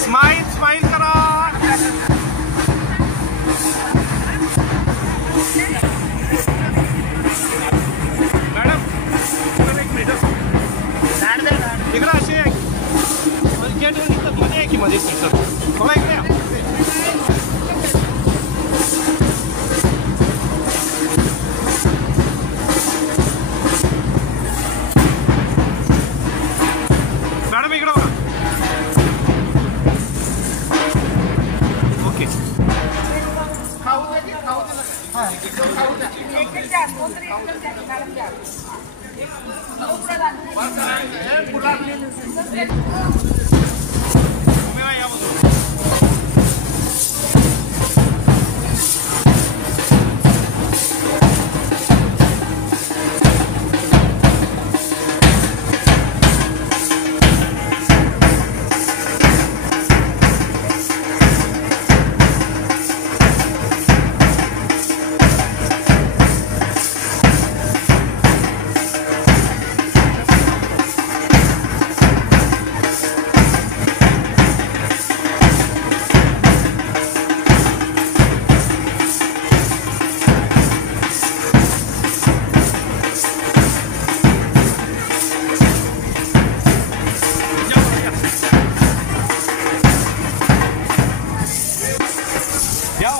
Smile smile करा. Madam एक minute इकडं असे गेट मध्ये आहे की मध्ये सर थोडा इकडे मॅडम इकडं बघा. ओके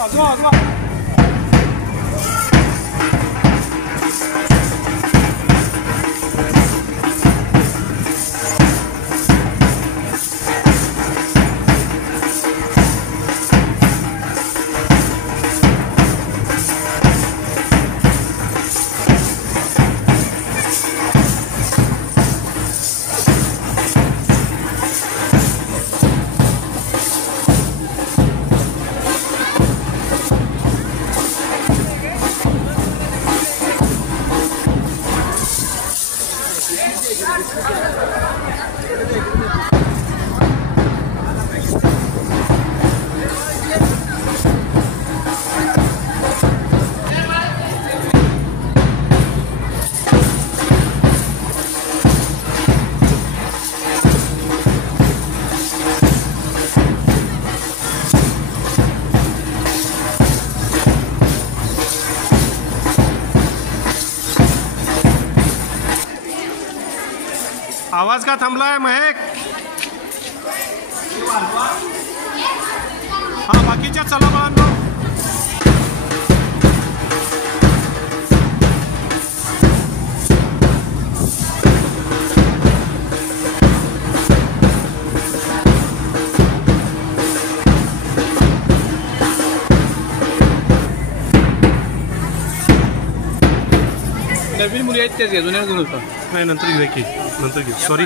आजवा. आवाज का थांबलाय महक? हा बाकीच्या चला बाळांनो. नवीन मुली आहेत त्याच जुन्या गुण होता नाही नंतर घेऊ की नंतर घेऊ सॉरी.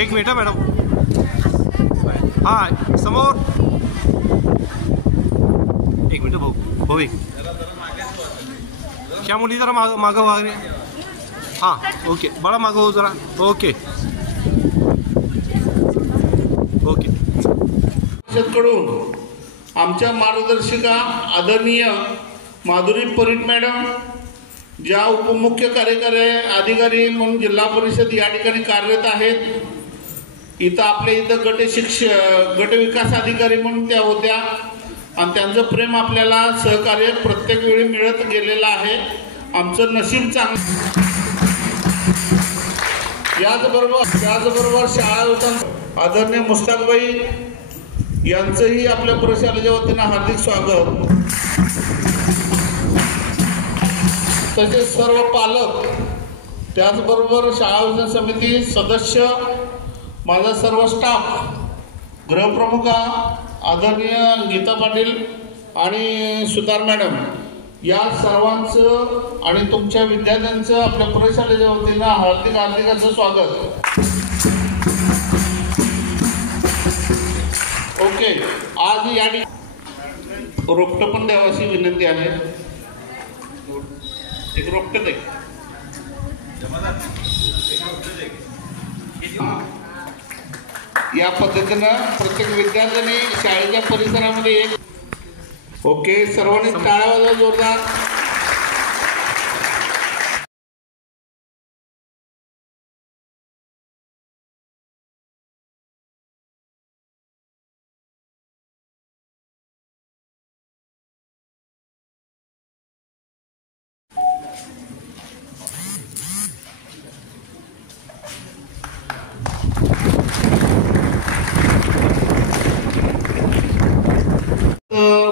एक मिनिट मॅडम. हां समोर एक मिनिट भाऊ भाऊ एक क्या मुली जरा मागं वागणे. हां ओके बाळा मागं हो जरा. Okay okay. कडून आमच्या मार्गदर्शिका आदरणीय माधुरी परीट मॅडम ज्या उपमुख्य कार्यकारी अधिकारी म्हणून जिल्हा परिषद या ठिकाणी कार्यरत आहेत. इथं आपल्या इथं गट विकास अधिकारी म्हणून त्या होत्या आणि त्यांचं प्रेम आपल्याला सहकार्य प्रत्येक वेळी मिळत गेलेलं आहे. आमचं नशीब चांगलं. याचबरोबर शाळा आदरणीय मुस्ताकबाई यांचंही आपल्या प्रशालेच्या वतीनं हार्दिक स्वागत. तसेच सर्व पालक, त्याचबरोबर शाळा विधान समिती सदस्य, माझा सर्व स्टाफ, गृहप्रमुखा आदरणीय गीता पाटील आणि सुतार मॅडम, या सर्वांचं आणि तुमच्या विद्यार्थ्यांचं आपल्या प्रशालेच्या वतीनं हार्दिक असं स्वागत. ओके, आज या रोपटं पण द्यावाची विनंती आहे. एक रोपटं दे. या पद्धतीनं प्रत्येक विद्यार्थ्यांनी शाळेच्या परिसरामध्ये एक. ओके, सर्वांनी टाळ्या वाजवा जोरदार.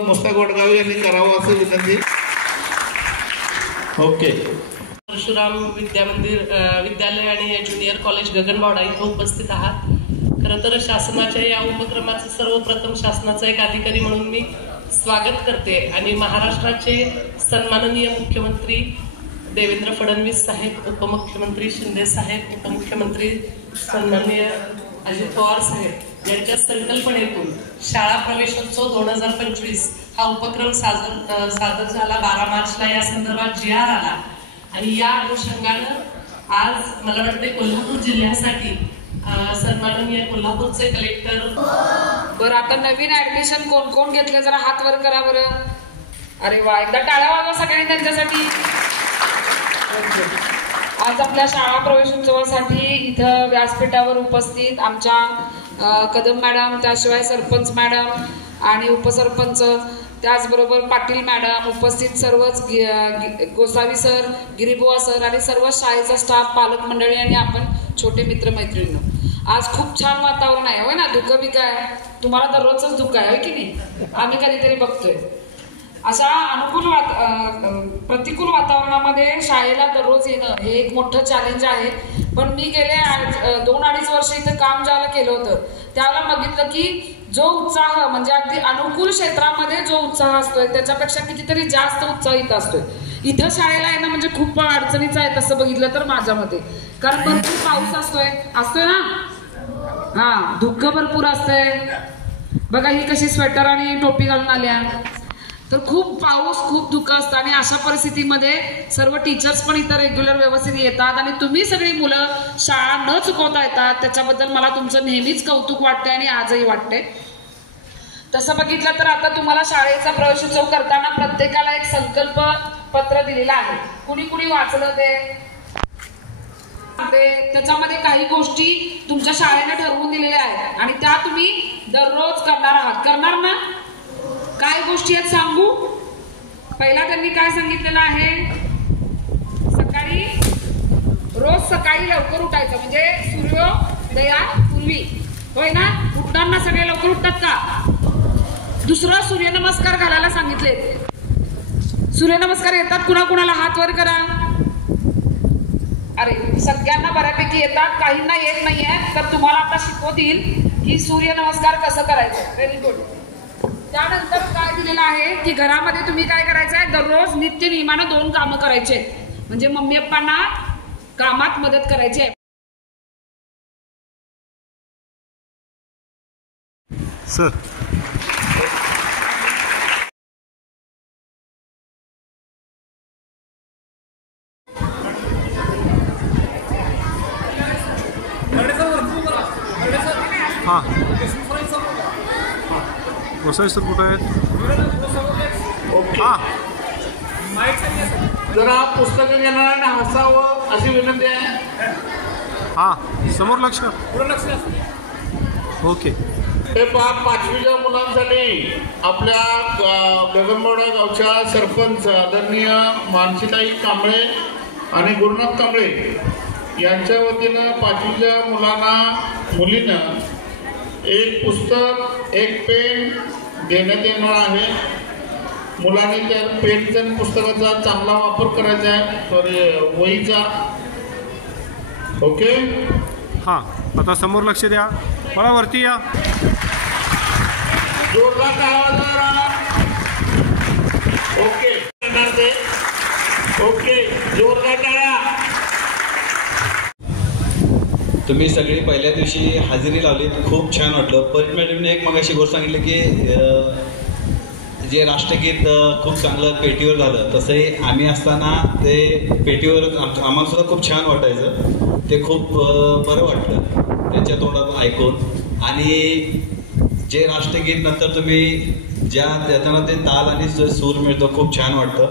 मुस्ताक वडगाव यांनी करावं असं विनंती. ओके. परशुराम विद्यालय आणि ज्युनियर कॉलेज गगनबावडा इथं उपस्थित आहात. खरं तर शासनाच्या या उपक्रमाचं सर्वप्रथम शासनाचा एक अधिकारी म्हणून मी स्वागत करते आणि महाराष्ट्राचे सन्माननीय मुख्यमंत्री देवेंद्र फडणवीस साहेब, उपमुख्यमंत्री शिंदे साहेब, उपमुख्यमंत्री सन्माननीय अजित पवार साहेब यांच्या संकल्पनेतून शाळा प्रवेशोत्सव 2025 हा उपक्रम सादर झाला. 12 मार्चला या संदर्भात GR आला आणि या अनुषंगानं आज मला वाटते कोल्हापूर जिल्ह्यासाठी सन्माननीय कोल्हापूरचे कलेक्टर. बरं, आता नवीन ऍडमिशन कोण कोण घेतलं जरा हात वर करा बरं. अरे वा, एकदा टाळ्या वाजवा सगळ्यांनी त्यांच्यासाठी. आज आपल्या शाळा प्रवेशोत्सवासाठी इथं व्यासपीठावर उपस्थित आमच्या कदम मॅडम, त्याशिवाय सरपंच मॅडम आणि उपसरपंच, त्याचबरोबर पाटील मॅडम, उपस्थित सर्वच गोसावी सर, गिरीबुवा सर आणि सर्व शाळेचा स्टाफ, पालक मंडळी आणि आपण छोटे मित्रमैत्रिणी. आज खूप छान वातावरण आहे, होय ना? धुकं बिकं आहे, तुम्हाला दररोजच धुकं आहे, होय की नाही? आम्ही कधीतरी बघतोय. अशा प्रतिकूल वातावरणामध्ये शाळेला दररोज येणं हे एक मोठं चॅलेंज आहे. पण मी गेले 2-2.5 वर्ष इथं काम ज्याला केलं होतं त्यावेळेला बघितलं की जो उत्साह म्हणजे अगदी अनुकूल क्षेत्रामध्ये जो उत्साह असतोय त्याच्यापेक्षा कितीतरी जास्त उत्साह इथं असतोय. इथं शाळेला येणं म्हणजे खूप अडचणीचं आहे तसं बघितलं तर माझ्या मते. कारण भरपूर पाऊस असतोय ना, हा, धुकं भरपूर असतंय. बघा ही कशी स्वेटर आणि टोपी घालून आल्या. तर खूप पाऊस, खूप धुकं असतं आणि अशा परिस्थितीमध्ये सर्व टीचर्स पण इथं रेग्युलर व्यवस्थित येतात आणि तुम्ही सगळी मुलं शाळा न चुकवता येतात. त्याच्याबद्दल मला तुमचं नेहमीच कौतुक वाटतंय आणि आजही वाटतंय. तसं बघितलं तर आता तुम्हाला शाळेचा प्रवेशोत्सव करताना प्रत्येकाला एक संकल्प पत्र दिलेलं आहे. कुणी कुणी वाचलं ते त्याच्यामध्ये काही गोष्टी तुमच्या शाळेने ठरवून दिलेल्या आहेत आणि त्या तुम्ही दररोज करणार ना? काय गोष्टी आहेत सांगू? पहिला त्यांनी काय सांगितलेलं आहे, रोज सकाळी लवकर उठायचं, म्हणजे सूर्योदयापूर्वी, होय ना? उठताना सगळे लवकर उठतात का? दुसरं, सूर्यनमस्कार घालायला सांगितले. सूर्यनमस्कार येतात कुणाकुणाला? हात वर करा. अरे सगळ्यांना बऱ्यापैकी येतात, काहींना येत नाहीये. तर तुम्हाला आता शिकवतील की सूर्यनमस्कार कसं करायचं. Very good. त्यानंतर काय दिलेलं आहे की घरामध्ये तुम्ही काय करायचं आहे, दररोज नित्य नियमानं 2 कामं करायचे, म्हणजे मम्मी पप्पांना कामात मदत करायची आहे. सर हां, गोसावी सर कुठं आहेत? हां, जरा पुस्तकं घेणाऱ्यांना हसावं अशी विनंती आहे. हां, समोर लक्ष. ओके. हे 5वीच्या मुलांसाठी आपल्या गगनबावडा गावच्या सरपंच आदरणीय मानसीताई कांबळे आणि गुरुनाथ कांबळे यांच्या वतीनं 5वीच्या मुलीनं एक पुस्तक, एक पेन देण्यात येणार आहे. मुलांनी त्या पेनचा आणि पुस्तकाचा चांगला वापर करायचा आहे, सॉरी वहीचा. ओके. हां, आता समोर लक्ष द्या. बाळा वरती या. जोरदार आवाज. ओके. ओके, जोरदार टाळ्या. तुम्ही सगळी पहिल्या दिवशी हजेरी लावली, खूप छान वाटलं. परीट मॅडमने एक मगाशी गोष्ट सांगितलं की जे राष्ट्रगीत खूप चांगलं पेटीवर झालं, तसंही आम्ही असताना ते पेटीवरच आम्हाला सुद्धा खूप छान वाटायचं. ते खूप बरं वाटलं त्यांच्या तोंडात ऐकून. आणि जे राष्ट्रगीत नंतर तुम्ही ज्या त्याच्यानं ते ताल आणि सूर मिळतो, खूप छान वाटतं.